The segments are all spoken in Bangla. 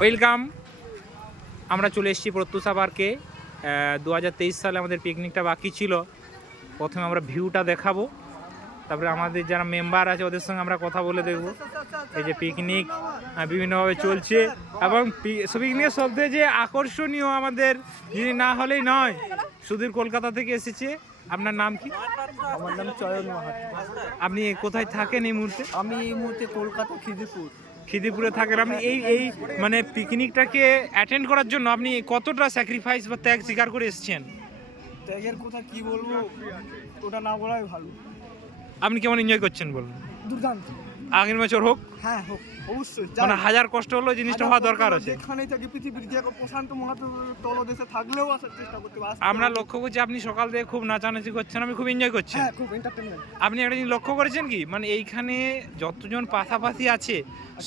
ওয়েলকাম। আমরা চলে এসেছি প্রত্যুষা পার্কে। 2023 সালে আমাদের পিকনিকটা বাকি ছিল। প্রথমে আমরা ভিউটা দেখাবো, তারপরে আমাদের যারা মেম্বার আছে ওদের সঙ্গে আমরা কথা বলে দেখব। এই যে পিকনিক বিভিন্নভাবে চলছে, এবং পিকনিকের সবথেকে যে আকর্ষণীয় আমাদের যিনি না হলেই নয়, সুদূর কলকাতা থেকে এসেছে। আপনার নাম কি? আমার নাম চয়ন মাহাতো। আপনি কোথায় থাকেন এই মুহূর্তে? আমি এই মুহূর্তে কলকাতা খিদিপুরে থাকেন। আপনি এই মানে পিকনিকটাকে অ্যাটেন্ড করার জন্য আপনি কতটা স্যাক্রিফাইস বা ত্যাগ স্বীকার করে এসেছেন? ত্যাগের কথা কি বলবো, ওটা না বলাই ভালো। আপনি কেমন এনজয় করছেন বলুন? দুর্দান্ত। আগের বছর হোক, হ্যাঁ হোক, অবশ্যই। মানে হাজার কষ্ট হলেও জিনিসটা হওয়া দরকার আছে। যেখানেই থাকি পৃথিবীর যে প্রশান্ত মহাসাগরের তলদেশে থাকলেও আসার চেষ্টা করতে হবে। আমরা লক্ষ্য করছি আপনি সকাল থেকে খুব নাচানাচি করছেন, আমি খুব এনজয় করছি। হ্যাঁ, খুব এন্টারটেইনমেন্ট। আপনি একটা জিনিস লক্ষ্য করেছেন কি, মানে এইখানে যতজন পাশাপাশি আছে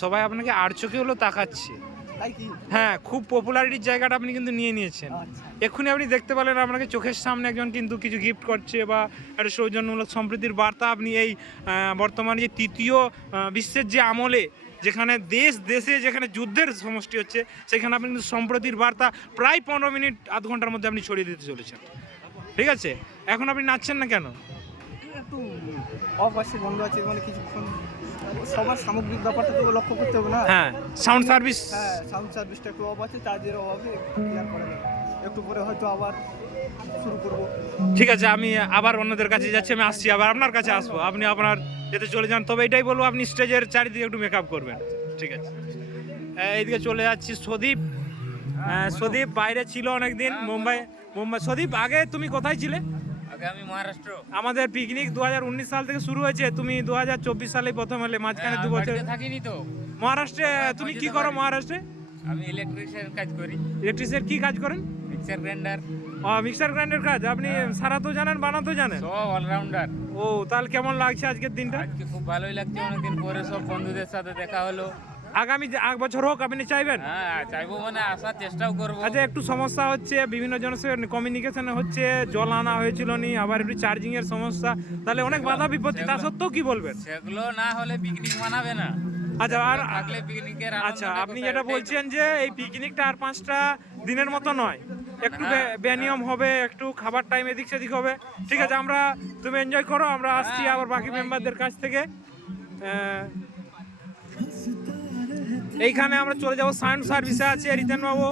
সবাই আপনাকে আর চোখে হলেও তাকাচ্ছে। তাই কি? হ্যাঁ, খুব পপুলারিটির জায়গাটা আপনি কিন্তু নিয়ে নিয়েছেন। আচ্ছা। এক্ষুনি আপনি দেখতে পেলেন আপনাকে চোখের সামনে একজন কিন্তু কিছু গিফট করছে, বা একটা সৌজন্যমূলক সম্প্রীতির বার্তা আপনি এই বর্তমানে যে তৃতীয় বিশ্বের যে আমলে, যেখানে দেশে যেখানে যুদ্ধের সমষ্টি হচ্ছে, সেখানে আপনি কিন্তু সম্প্রীতির বার্তা প্রায় 15 মিনিট আধ ঘন্টার মধ্যে আপনি ছড়িয়ে দিতে চলেছেন। ঠিক আছে, এখন আপনি নাচছেন না কেন? একটু অফ আছে, বন্ধ আছে, মানে কিছুক্ষণ সবার সামগ্রিক ব্যাপারটা তো লক্ষ্য করতে হবে না। হ্যাঁ, সাউন্ড সার্ভিস। হ্যাঁ, সাউন্ড সার্ভিসটা একটু অফ আছে, চার্জের অভাবে ক্লিয়ার করে না। একটু পরে হয়তো আবার শুরু করব। ঠিক আছে, আমি আবার অন্যদের কাছে যাচ্ছি, আমি আসছি, আবার আপনার কাছে আসবো, আপনি আপনার যেতে চলে যান। তবে এটাই বলবো, আপনি স্টেজের চারিদিকে একটু মেকআপ করবেন। ঠিক আছে, এইদিকে চলে যাচ্ছি। সদীপ বাইরে ছিল অনেকদিন, মুম্বাই। সদীপ, আগে তুমি কোথায় ছিলে? আমি মহারাষ্ট্র। আমাদের পিকনিক 2019 সাল থেকে শুরু হয়েছে, তুমি 2024 সালে প্রথম এলে, মাঝখানে 2 বছর থাকিনি তো। মহারাষ্ট্রে তুমি কি করো মহারাষ্ট্রে? আমি ইলেকট্রিশিয়ান কাজ করি। ইলেকট্রিশিয়ান কি কাজ করেন? Mixer grinder. মিক্সার গ্রাইন্ডার কাজ। আপনি সারাতেও জানেন, বানাতেও জানেন? সব অলরাউন্ডার। ও, তাহলে কেমন লাগছে আজকের দিনটা? আজকে খুব ভালোই লাগছে, অনেকদিন পরে সব বন্ধুদের সাথে দেখা হলো। আগামী এক বছর হোক, আপনি চাইবেন? হ্যাঁ, চাইবো, মানে আসার চেষ্টাও করবো। আচ্ছা, একটু সমস্যা হচ্ছে, বিভিন্ন জনের সঙ্গে কমিউনিকেশনে হচ্ছে, জল আনা হয়েছিল নি, আবার একটু চার্জিং এর সমস্যা, তাহলে অনেক বাধা বিপত্তি। তা সত্ত্বেও কি বলবেন? সেগুলো না হলে পিকনিক মানাবে না। আচ্ছা, আর থাকলে পিকনিকের আচ্ছা, আপনি যেটা বলছেন যে এই পিকনিকটা আর 5টা দিনের মতো নয়, একটু বেনিয়ম হবে, একটু খাবার টাইম এদিক সেদিক হবে। ঠিক আছে, তুমি এনজয় করো, আমরা আসছি আবার বাকি মেম্বারদের কাছ থেকে। এইখানে আমরা চলে যাবো সাউন্ড সার্ভিসে আছে রিতেন বাবু,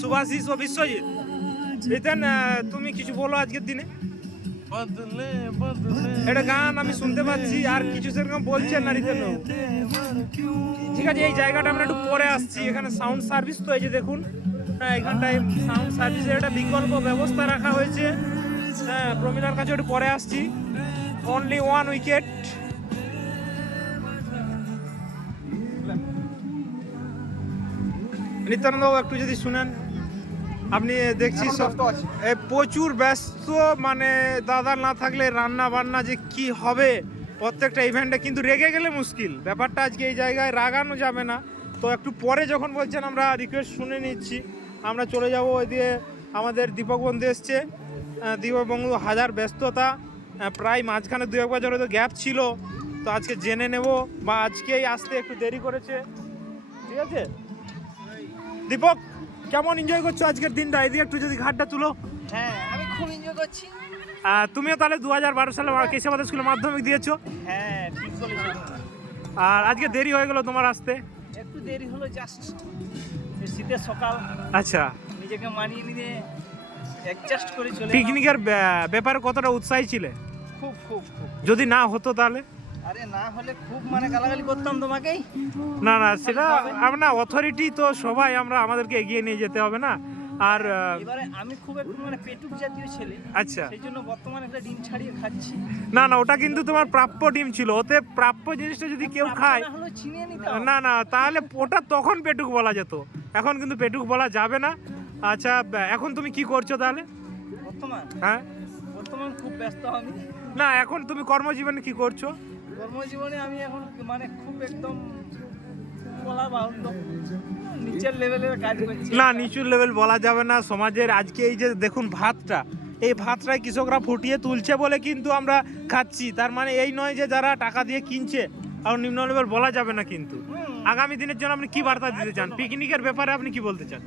সুভাষিস ও বিশ্বজিৎ। রিতেন, তুমি কিছু বলো আজকের দিনে। এটা গান আমি শুনতে পাচ্ছি, আর কিছু সেরকম বলছেন না রিতেন বাবু। ঠিক আছে, এই জায়গাটা আমরা একটু পরে আসছি। এখানে সাউন্ড সার্ভিস তো এই যে দেখুন, হ্যাঁ, এখানটায় সাউন্ড সার্ভিসের একটা বিকল্প ব্যবস্থা রাখা হয়েছে। হ্যাঁ, প্রমিলার কাছে একটু পরে আসছি। Only 1 wicket. নিত্যানন্দ, একটু যদি শুনেন। আপনি দেখছি সব প্রচুর ব্যস্ত, মানে দাদা না থাকলে রান্না বান্না যে কি হবে প্রত্যেকটা ইভেন্টে, কিন্তু রেগে গেলে মুশকিল ব্যাপারটা। আজকে এই জায়গায় রাগানো যাবে না, তো একটু পরে যখন বলছেন আমরা রিকোয়েস্ট শুনে নিচ্ছি। আমরা চলে যাব ওইদিকে, আমাদের দীপক বন্ধু এসছে। দীপক বন্ধু হাজার ব্যস্ততা, প্রায় মাঝখানে 2-1 বছর হয়তো গ্যাপ ছিল, তো আজকে জেনে নেব, বা আজকেই আসতে একটু দেরি করেছে। ঠিক আছে দীপক, কেমন এনজয় করছো আজকের দিনটা? এদিকে একটু যদি ঘাটটা তুলো। হ্যাঁ, আমি খুব এনজয় করছি। তুমিও তাহলে 2012 সালে কেশবাদ স্কুলে মাধ্যমিক দিয়েছো? হ্যাঁ, ঠিক বলেছো। আর আজকে দেরি হয়ে গেল তোমার আসতে? একটু দেরি হলো, জাস্ট শীতের সকাল। আচ্ছা, নিজেকে মানিয়ে নিয়ে অ্যাডজাস্ট করে চলে। পিকনিকের ব্যাপারে কতটা উৎসাহী ছিলে? খুব খুব খুব। যদি না হতো তাহলে? আরে না হলে খুব মানে গালাগালি করতাম তোমাকেই। না, সেটা আমরা অথরিটি তো সবাই, আমাদেরকে এগিয়ে নিয়ে যেতে হবে না। আর এবারে আমি খুব একটু মানে পেটুক জাতীয় ছেলে। আচ্ছা, সেই জন্য বর্তমানে একটা ডিম ছাড়িয়ে খাচ্ছি। না, ওটা কিন্তু তোমার প্রাপ্য ডিম ছিল। ওতে প্রাপ্য জিনিসটা যদি কেউ খায়, না হলে ছিনিয়ে নিতে হবে। না, তাহলে ওটা তখন পেটুক বলা যেত, এখন কিন্তু পেটুক বলা যাবে না। আচ্ছা, এখন তুমি কি করছো তাহলে? হ্যাঁ, বর্তমান খুব ব্যস্ত আমি। না, এখন তুমি কর্মজীবনে কি করছো? কর্মজীবনে আমি এখন মানে খুব একদম বলা বাহুল্য, নিচের লেভেলের কাজ করছি। না, নিচুর লেভেল বলা যাবে না। সমাজের আজকে এই যে দেখুন ভাতটা, এই ভাতটাই কৃষকরা ফুটিয়ে তুলছে বলে কিন্তু আমরা খাচ্ছি। তার মানে এই নয় যে যারা টাকা দিয়ে কিনছে আর নিম্ন লেভেল বলা যাবে না। কিন্তু আগামী দিনের জন্য আপনি কি বার্তা দিতে চান? পিকনিকের ব্যাপারে আপনি কি বলতে চান?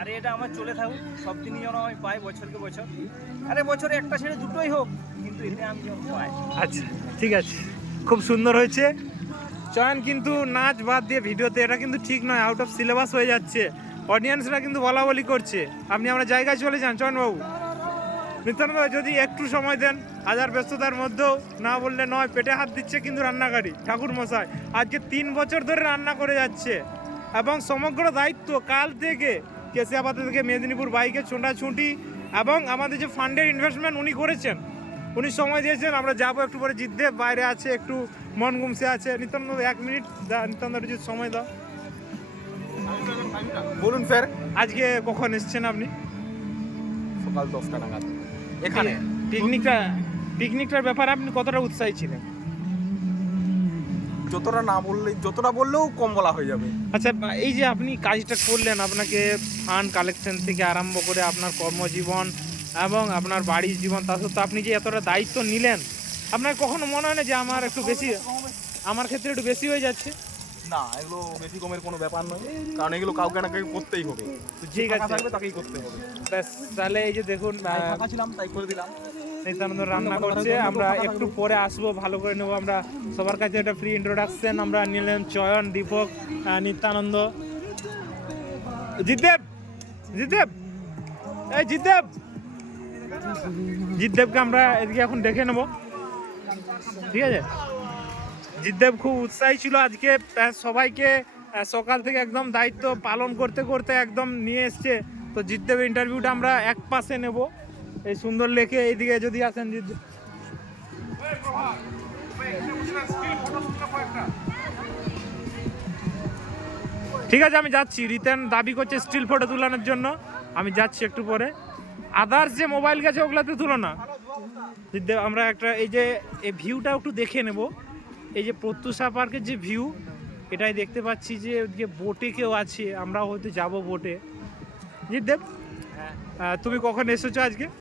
আরে এটা আমার চলে থাকুক, সব দিনই যেন আমি পাই বছরকে বছর। আরে বছরে একটা ছেড়ে দুটোই হোক, কিন্তু এতে আমি যেন পাই। আচ্ছা ঠিক আছে, খুব সুন্দর হয়েছে চয়ন। কিন্তু নাচ বাদ দিয়ে ভিডিওতে এটা কিন্তু ঠিক নয়, আউট অফ সিলেবাস হয়ে যাচ্ছে। অডিয়েন্সরা কিন্তু বলা বলি করছে। আপনি আমরা জায়গায় চলে যান চয়নবাবু। নিত্যানন্দ যদি একটু সময় দেন, হাজার ব্যস্ততার মধ্যেও না বললে নয়, পেটে হাত দিচ্ছে কিন্তু রান্নাকারী ঠাকুর মশাই। আজকে 3 বছর ধরে রান্না করে যাচ্ছে এবং সমগ্র দায়িত্ব কাল থেকে কেশিয়াপাতা থেকে মেদিনীপুর বাইকে ছোটাছুটি এবং আমাদের যে ফান্ডের ইনভেস্টমেন্ট উনি করেছেন, উনি সময় দিয়েছেন। আমরা যাবো একটু পরে, জিতদেব বাইরে আছে, একটু মন গুমসে আছে। নিত্যানন্দ 1 মিনিট নিত্যানন্দ যদি সময় দাও। বলুন স্যার। আজকে কখন এসছেন আপনি? সকাল 10টা নাগাদ এখানে। পিকনিকটার ব্যাপারে আপনি কতটা উৎসাহী ছিলেন? যতটা বললেও কম বলা হয়ে যাবে। আচ্ছা, এই যে আপনি কাজটা করলেন, আপনাকে ফান্ড কালেকশন থেকে আরম্ভ করে আপনার কর্মজীবন এবং আপনার বাড়ির জীবন, তা সত্ত্বেও আপনি যে এতটা দায়িত্ব নিলেন, আপনার কখনো মনে হয় না যে আমার একটু বেশি, আমার ক্ষেত্রে একটু বেশি হয়ে যাচ্ছে? না, এগুলো বেশি কমের কোনো ব্যাপার নয়, কারণ এগুলো কাউকে না কাউকে করতেই হবে। ঠিক আছে, থাকবে তাকেই করতে হবে। ব্যাস তাহলে এই যে দেখুন ফাঁকা ছিলাম তাই করে দিলাম। নিত্যানন্দ রান্না করছে, আমরা একটু পরে আসবো, ভালো করে নেবো। আমরা সবার কাছে একটা ফ্রি ইন্ট্রোডাকশন আমরা নিলেন, চয়ন, দীপক, নিত্যানন্দ, জিতদেব। এই জিতদেবকে আমরা এদিকে এখন দেখে নেবো, ঠিক আছে? জিতদেব খুব উৎসাহী ছিল আজকে, সবাইকে সকাল থেকে একদম দায়িত্ব পালন করতে করতে একদম নিয়ে এসছে। তো জিতদেবের ইন্টারভিউটা আমরা এক পাশে নেব, এই সুন্দর লেখে এইদিকে যদি আসেন জিতদেব। ঠিক আছে, আমি যাচ্ছি। রিতেন দাবি করছে স্টিল ফটো তোলানোর জন্য, আমি যাচ্ছি একটু পরে। আদার্স যে মোবাইল গেছে ওগুলাতে তুলো না জিতদেব। আমরা একটা এই যে এই ভিউটা একটু দেখে নেব, এই যে প্রত্যুষা পার্কের যে ভিউ, এটাই দেখতে পাচ্ছি যে ওদিকে বোটে কেউ আছে, আমরা হয়তো যাব বোটে। জিতদেব, তুমি কখন এসেছো আজকে?